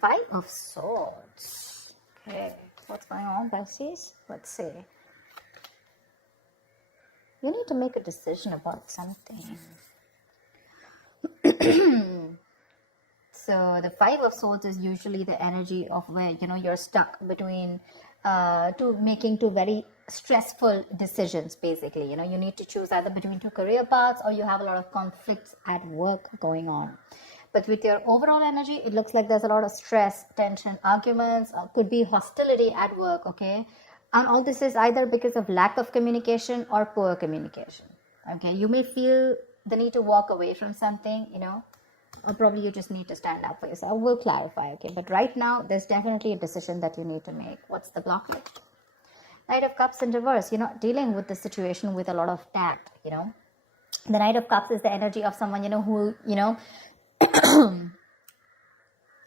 Five of Swords. Okay, what's going on, Pisces? Let's see. You need to make a decision about something. So the Five of Swords is usually the energy of where, you're stuck between making two very stressful decisions, basically. You need to choose either between two career paths, or you have a lot of conflicts at work going on. But with your overall energy, it looks like there's a lot of stress, tension, arguments, could be hostility at work, okay? And all this is either because of lack of communication or poor communication, okay? You may feel the need to walk away from something, or probably you just need to stand up for yourself. We'll clarify, okay? But right now, there's definitely a decision that you need to make. What's the blockage? Knight of Cups in reverse. You're not dealing with the situation with a lot of tact, The Knight of Cups is the energy of someone, who,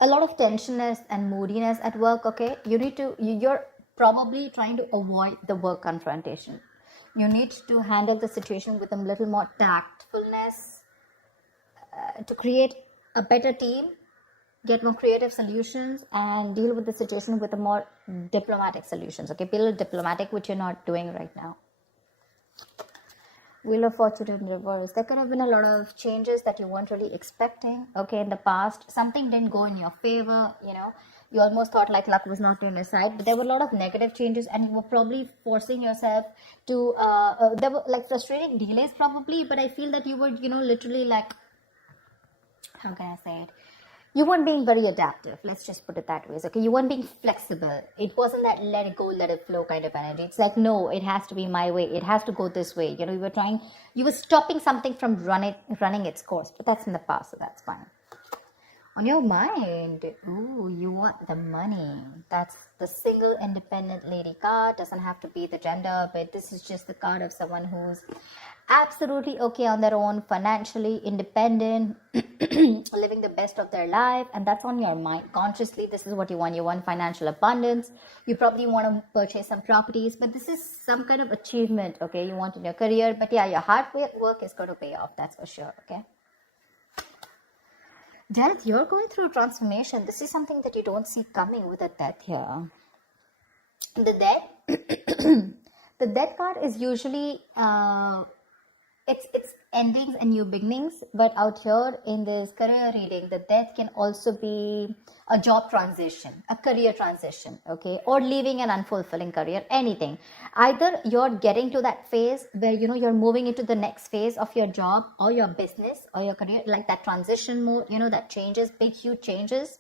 a lot of tensionness and moodiness at work, okay? You're probably trying to avoid the work confrontation. You need to handle the situation with a little more tactfulness to create a better team, get more creative solutions, and deal with the situation with a more diplomatic solutions, okay? Be a little diplomatic, which you're not doing right now. Wheel of Fortune in reverse. There could have been a lot of changes that you weren't really expecting, okay, in the past. Something didn't go in your favor, You almost thought like luck was not on your side, but there were a lot of negative changes, and you were probably forcing yourself to, there were like frustrating delays probably, but I feel that you were, literally like, how can I say it? You weren't being very adaptive. Let's just put it that way. Okay, you weren't being flexible. It wasn't that let it go, let it flow kind of energy. It's like, no, it has to be my way. It has to go this way. You were stopping something from running its course, but that's in the past, so that's fine. On your mind, you want the money. That's the single independent lady card. Doesn't have to be the gender, but this is just the card of someone who's absolutely okay on their own, financially independent, living the best of their life, and that's on your mind. Consciously, this is what you want. You want financial abundance. You probably want to purchase some properties, but this is some kind of achievement, okay, you want in your career. But yeah, your hard work is going to pay off, that's for sure, okay? Death, you're going through transformation. This is something that you don't see coming with a death here. The death card is usually it's endings and new beginnings, but out here in this career reading, the death can also be a job transition, a career transition, okay, or leaving an unfulfilling career, anything. Either you're getting to that phase where you're moving into the next phase of your job or your business or your career, like that transition mode, that changes, big huge changes.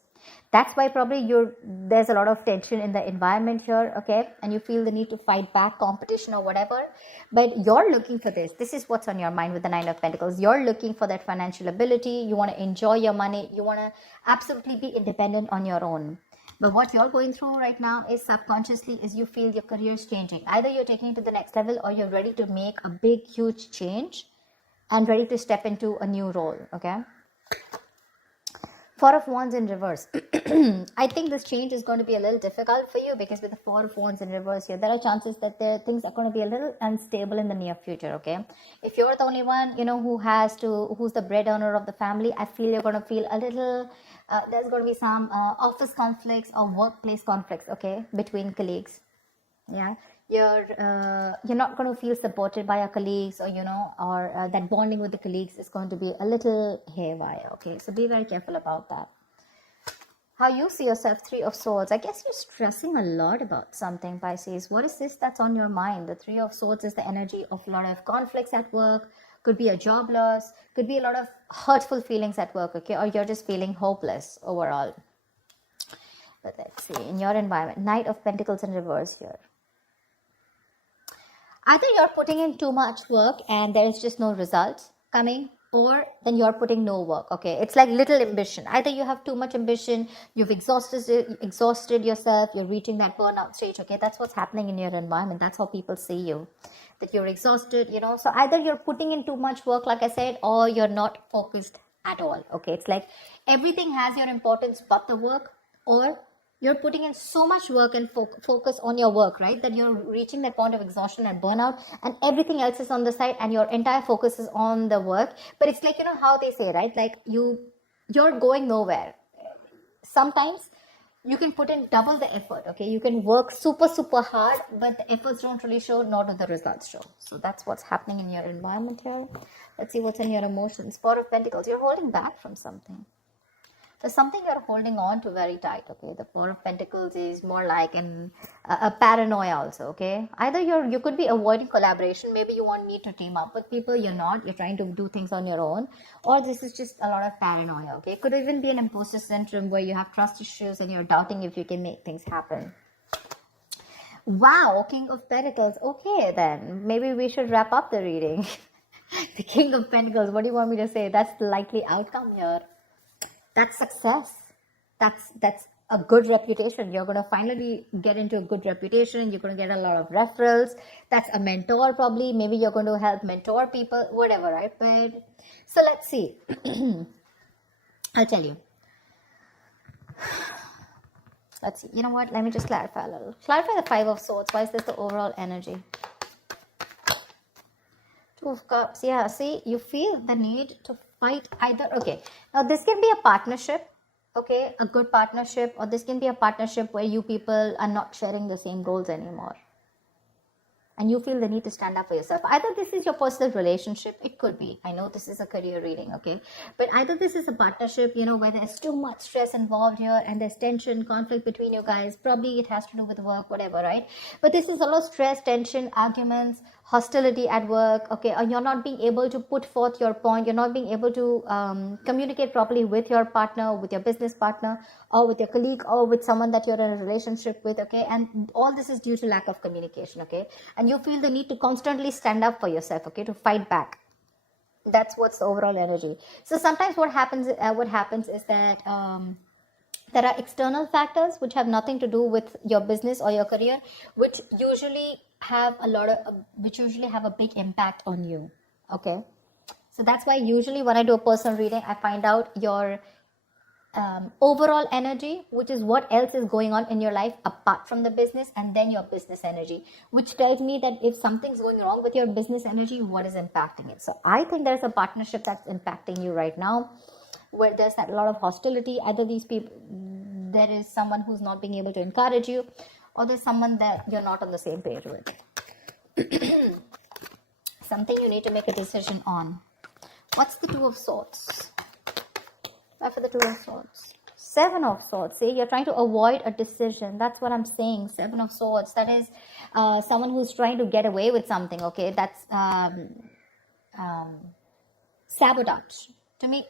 That's why probably there's a lot of tension in the environment here, okay, and you feel the need to fight back competition or whatever, but you're looking for this. This is what's on your mind with the Nine of Pentacles. You're looking for that financial ability. You want to enjoy your money. You want to absolutely be independent on your own. But what you're going through right now is subconsciously is you feel your career is changing. Either you're taking it to the next level, or you're ready to make a big huge change and ready to step into a new role, okay? Four of Wands in reverse. I think this change is going to be a little difficult for you, because with the Four of Wands in reverse here, there are chances that things are going to be a little unstable in the near future, okay? If you're the only one, who's the breadwinner of the family, I feel you're going to feel a little, there's going to be some office conflicts or workplace conflicts, okay, between colleagues, yeah? You're not going to feel supported by your colleagues, or that bonding with the colleagues is going to be a little haywire, okay? So be very careful about that. How you see yourself, Three of Swords. I guess you're stressing a lot about something, Pisces. What is this that's on your mind? The Three of Swords is the energy of a lot of conflicts at work. Could be a job loss, could be a lot of hurtful feelings at work, okay? Or you're just feeling hopeless overall. But let's see, in your environment, Knight of Pentacles in reverse here. Either you're putting in too much work and there's just no results coming, or then you're putting no work, okay? It's like little ambition. Either you have too much ambition, you've exhausted yourself, you're reaching that burnout stage, okay? That's what's happening in your environment. That's how people see you, that you're exhausted, So either you're putting in too much work, like I said, or you're not focused at all, okay? It's like everything has your importance but the work, or you're putting in so much work and focus on your work, right? That you're reaching that point of exhaustion and burnout, and everything else is on the side, and your entire focus is on the work. But it's like, how they say, right? Like you're going nowhere. Sometimes you can put in double the effort, okay? You can work super, super hard, but the efforts don't really show, nor do the results show. So that's what's happening in your environment here. Let's see what's in your emotions. Four of Pentacles, you're holding back from something. There's something you're holding on to very tight, okay? The Four of Pentacles is more like a paranoia also, okay? Either you could be avoiding collaboration. Maybe you won't need to team up with people. You're not. You're trying to do things on your own. Or this is just a lot of paranoia, okay? It could even be an imposter syndrome where you have trust issues and you're doubting if you can make things happen. Wow, King of Pentacles. Okay, then. Maybe we should wrap up the reading. The King of Pentacles, what do you want me to say? That's the likely outcome here. That's success. That's a good reputation. You're going to finally get into a good reputation. You're going to get a lot of referrals. That's a mentor probably. Maybe you're going to help mentor people, whatever, right? But, so let's see. I'll tell you. Let's see. You know what? Let me just clarify a little. Clarify the Five of Swords. Why is this the overall energy? Two of Cups. Yeah, see, you feel the need to fight either. Okay, now this can be a partnership, okay, a good partnership, or this can be a partnership where you people are not sharing the same goals anymore and you feel the need to stand up for yourself. Either this is your personal relationship, it could be, I know this is a career reading, okay, but either this is a partnership, you know, where there's too much stress involved here and there's tension, conflict between you guys. Probably it has to do with work, whatever, right? But this is a lot of stress, tension, arguments, hostility at work, okay, or you're not being able to put forth your point, you're not being able to communicate properly with your partner, with your business partner, or with your colleague, or with someone that you're in a relationship with, okay, and all this is due to lack of communication, okay, and you feel the need to constantly stand up for yourself, okay, to fight back. That's what's the overall energy. So sometimes what happens is that there are external factors which have nothing to do with your business or your career, which usually have a big impact on you, okay? So that's why usually when I do a personal reading, I find out your overall energy, which is what else is going on in your life apart from the business, and then your business energy, which tells me that if something's going wrong with your business energy, what is impacting it. So I think there's a partnership that's impacting you right now, where there's that lot of hostility. Either these people, there is someone who's not being able to encourage you, or there's someone that you're not on the same page with. Something you need to make a decision on. What's the Two of Swords? Why for the Two of Swords? Seven of Swords. See, you're trying to avoid a decision. That's what I'm saying. Seven of Swords. That is someone who's trying to get away with something, okay? That's sabotage. To me,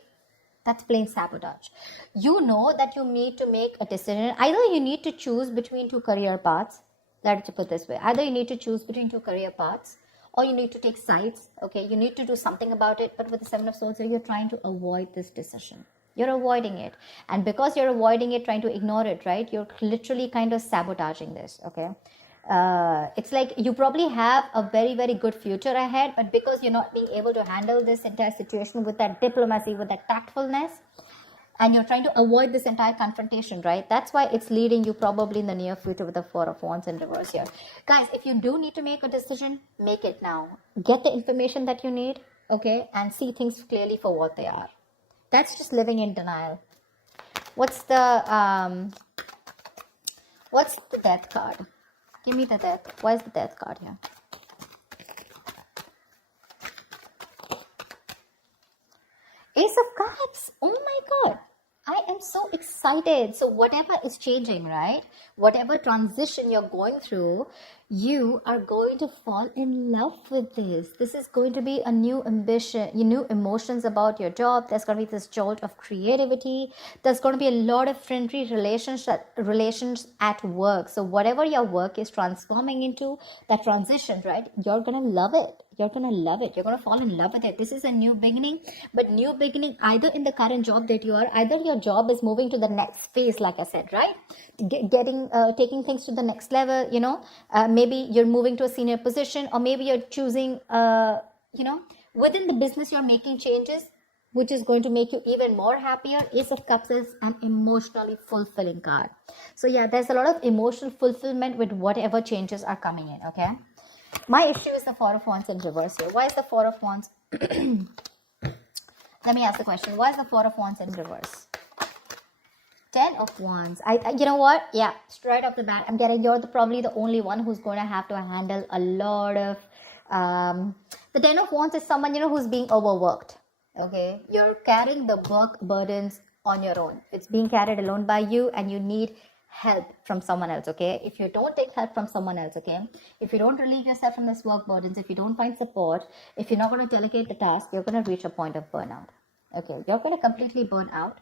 that's plain sabotage. You know that you need to make a decision. Either you need to choose between two career paths. Let's put it this way. Either you need to choose between two career paths, or you need to take sides. Okay, you need to do something about it. But with the Seven of Swords, you're trying to avoid this decision. You're avoiding it. And because you're avoiding it, trying to ignore it, right? You're literally kind of sabotaging this, okay? It's like you probably have a very, very good future ahead, but because you're not being able to handle this entire situation with that diplomacy, with that tactfulness, and you're trying to avoid this entire confrontation, right? That's why it's leading you probably in the near future with the Four of Wands in reverse here. Guys, if you do need to make a decision, make it now. Get the information that you need, okay? And see things clearly for what they are. That's just living in denial. What's the Death card? Give me the Death. Why is the Death card here? Ace of Cups. Oh my God. I am so excited. So whatever is changing, right? Whatever transition you're going through, you are going to fall in love with this. This is going to be a new ambition, new emotions about your job. There's going to be this jolt of creativity. There's going to be a lot of friendly relations at work. So whatever your work is transforming into, that transition, right? You're going to love it. You're going to love it. You're going to fall in love with it. This is a new beginning, but new beginning either in the current job that you are, either your job is moving to the next phase, like I said, right? Taking things to the next level, you know, maybe you're moving to a senior position, or maybe you're choosing, you know, within the business, you're making changes, which is going to make you even more happier. Ace of Cups is an emotionally fulfilling card. So yeah, there's a lot of emotional fulfillment with whatever changes are coming in, okay? My issue is the Four of Wands in reverse here. Why is the Four of Wands? Let me ask the question. Why is the Four of Wands in reverse? Ten of Wands. You know what? Yeah, straight off the bat, I'm getting you're probably the only one who's going to have to handle a lot of. The Ten of Wands is someone, who's being overworked. Okay, you're carrying the work burdens on your own. It's being carried alone by you, and you need help from someone else. Okay, if you don't take help from someone else, okay, if you don't relieve yourself from this work burdens, if you don't find support, if you're not going to delegate the task, you're going to reach a point of burnout. Okay, you're going to completely burn out.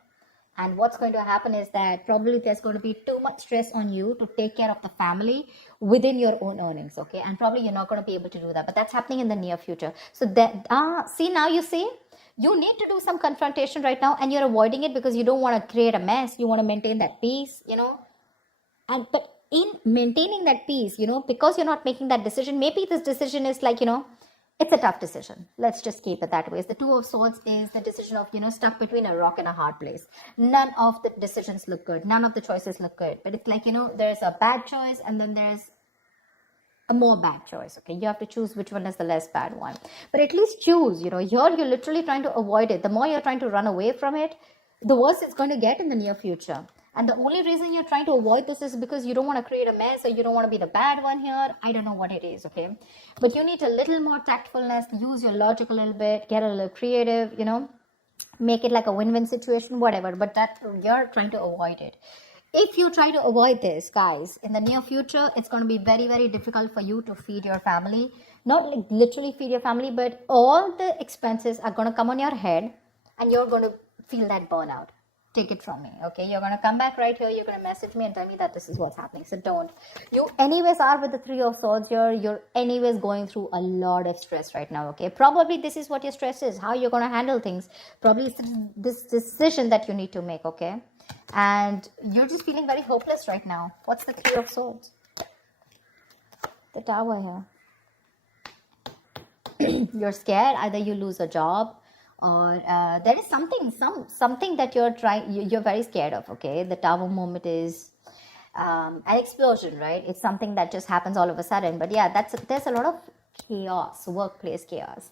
And what's going to happen is that probably there's going to be too much stress on you to take care of the family within your own earnings, okay? And probably you're not going to be able to do that. But that's happening in the near future. So that, you need to do some confrontation right now, and you're avoiding it because you don't want to create a mess. You want to maintain that peace, but in maintaining that peace, because you're not making that decision, maybe this decision is like, it's a tough decision. Let's just keep it that way. The Two of Swords is the decision of, stuck between a rock and a hard place. None of the decisions look good. None of the choices look good. But it's like, there's a bad choice and then there's a more bad choice. Okay, you have to choose which one is the less bad one. But at least choose, here you're literally trying to avoid it. The more you're trying to run away from it, the worse it's going to get in the near future. And the only reason you're trying to avoid this is because you don't want to create a mess, or you don't want to be the bad one here. I don't know what it is, okay? But you need a little more tactfulness, use your logic a little bit, get a little creative, make it like a win-win situation, whatever. But that you're trying to avoid it. If you try to avoid this, guys, in the near future, it's going to be very, very difficult for you to feed your family. Not like literally feed your family, but all the expenses are going to come on your head, and you're going to feel that burnout. Take it from me, okay? You're going to come back right here. You're going to message me and tell me that this is what's happening. So don't. You anyways are with the Three of Swords here. You're anyways going through a lot of stress right now, okay? Probably this is what your stress is, how you're going to handle things. Probably it's this decision that you need to make, okay? And you're just feeling very hopeless right now. What's the Three of Swords? The Tower here. You're scared. Either you lose a job, or there is something that you're very scared of, okay? The Tower moment is an explosion, right? It's something that just happens all of a sudden. But yeah, there's a lot of chaos, workplace chaos.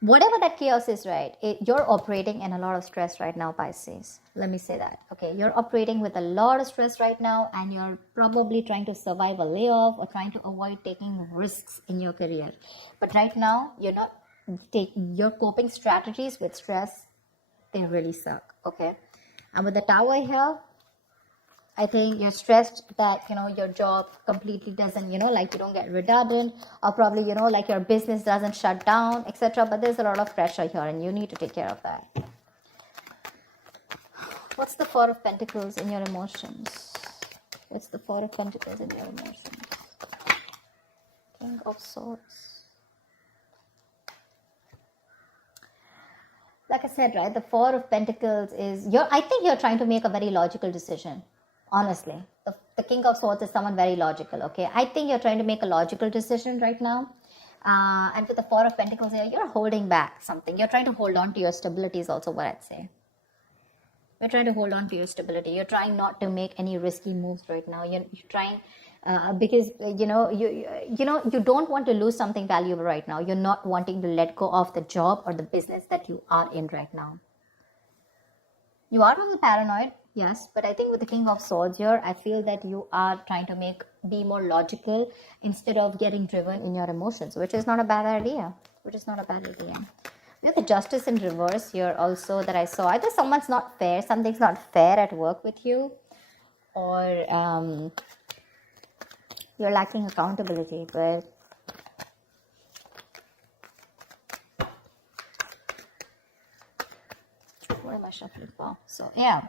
Whatever that chaos is, right? You're operating in a lot of stress right now, Pisces. Let me say that, okay? You're operating with a lot of stress right now, and you're probably trying to survive a layoff or trying to avoid taking risks in your career. But right now, you're not your coping strategies with stress, they really suck, okay? And with the Tower here, I think you're stressed that your job completely doesn't you don't get redundant, or probably like your business doesn't shut down, etc. But there's a lot of pressure here, and you need to take care of that. What's the Four of Pentacles in your emotions? What's the Four of Pentacles in your emotions? King of Swords. Like I said, right, the Four of Pentacles is, I think you're trying to make a very logical decision, honestly. The King of Swords is someone very logical, okay? I think you're trying to make a logical decision right now. And with the Four of Pentacles here, you're holding back something. You're trying to hold on to your stability is also what I'd say. You're trying to hold on to your stability. You're trying not to make any risky moves right now. You're trying... because you don't want to lose something valuable right now. You're not wanting to let go of the job or the business that you are in right now. You are on the paranoid, yes, but I think with the King of Swords here, I feel that you are trying to be more logical instead of getting driven in your emotions, which is not a bad idea. We have the Justice in reverse here also that I saw. Either something's not fair at work with you, or you're lacking accountability. But what am I shuffling for? So yeah,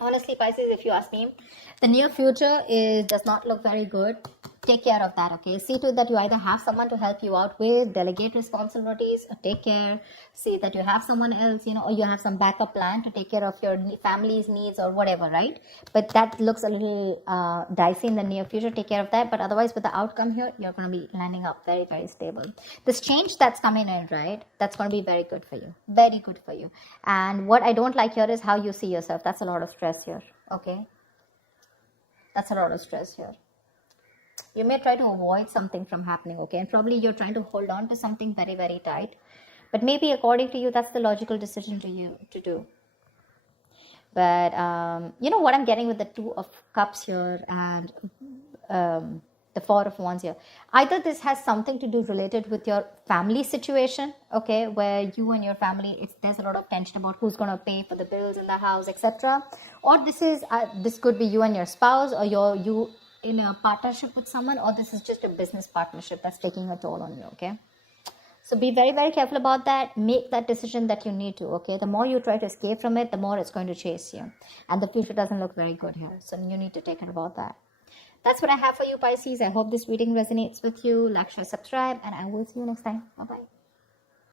honestly, Pisces, if you ask me, the near future does not look very good. Take care of that, okay? See to that you either have someone to help you out with, delegate responsibilities, or take care. See that you have someone else, or you have some backup plan to take care of your family's needs or whatever, right? But that looks a little dicey in the near future. Take care of that. But otherwise, with the outcome here, you're going to be landing up very, very stable. This change that's coming in, right? That's going to be very good for you. Very good for you. And what I don't like here is how you see yourself. That's a lot of stress here, okay? That's a lot of stress here. You may try to avoid something from happening, okay? And probably you're trying to hold on to something very, very tight. But maybe according to you, that's the logical decision to do. But you know what I'm getting with the Two of Cups here and the Four of Wands here. Either this has something to do related with your family situation, okay, where you and your family, there's a lot of tension about who's going to pay for the bills in the house, etc. Or this could be you and your spouse, or you in a partnership with someone, or this is just a business partnership that's taking a toll on you, okay? So be very, very careful about that. Make that decision that you need to, okay? The more you try to escape from it, the more it's going to chase you. And the future doesn't look very good here. So you need to take care about that. That's what I have for you, Pisces. I hope this reading resonates with you. Like, share, subscribe, and I will see you next time. Bye-bye.